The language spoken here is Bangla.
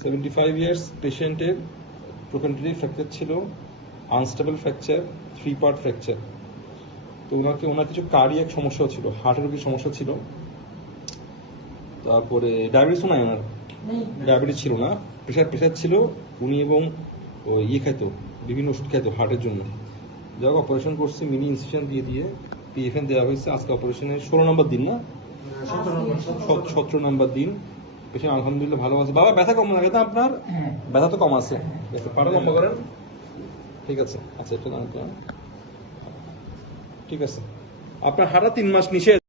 75 ইয়ার্স। পেশেন্টের প্রোফেন্টারি ফ্র্যাকচার ছিল, আনস্টেবল ফ্র্যাকচার, 3 পার্ট ফ্র্যাকচার। তো ওনার কিছু কার্ডিয়াক সমস্যাও ছিল, হার্টেরও কিছু সমস্যা ছিল। তারপরে ডায়াবেটিসও নাই, ওনার ডায়াবেটিস ছিল না, প্রেশার ছিল। উনি এবং খাইতো, বিভিন্ন ওষুধ খাইতো হার্টের জন্য। যাই অপারেশন করছি, মিনি ইনসিশন দিয়ে পিএফএন দেওয়া হয়েছে। আজকে অপারেশনের 16 নম্বর দিন, না 17 নম্বর দিন। পেশেন্ট আলহামদুলিল্লাহ ভালো আছে। বাবা ব্যথা কম লাগে না আপনার? ব্যথা তো কম আছে, পাটা লম্বা করেন। ঠিক আছে, আচ্ছা এটা ঠিক আছে। আপনার হাঁটা 3 মাস নিষেধ।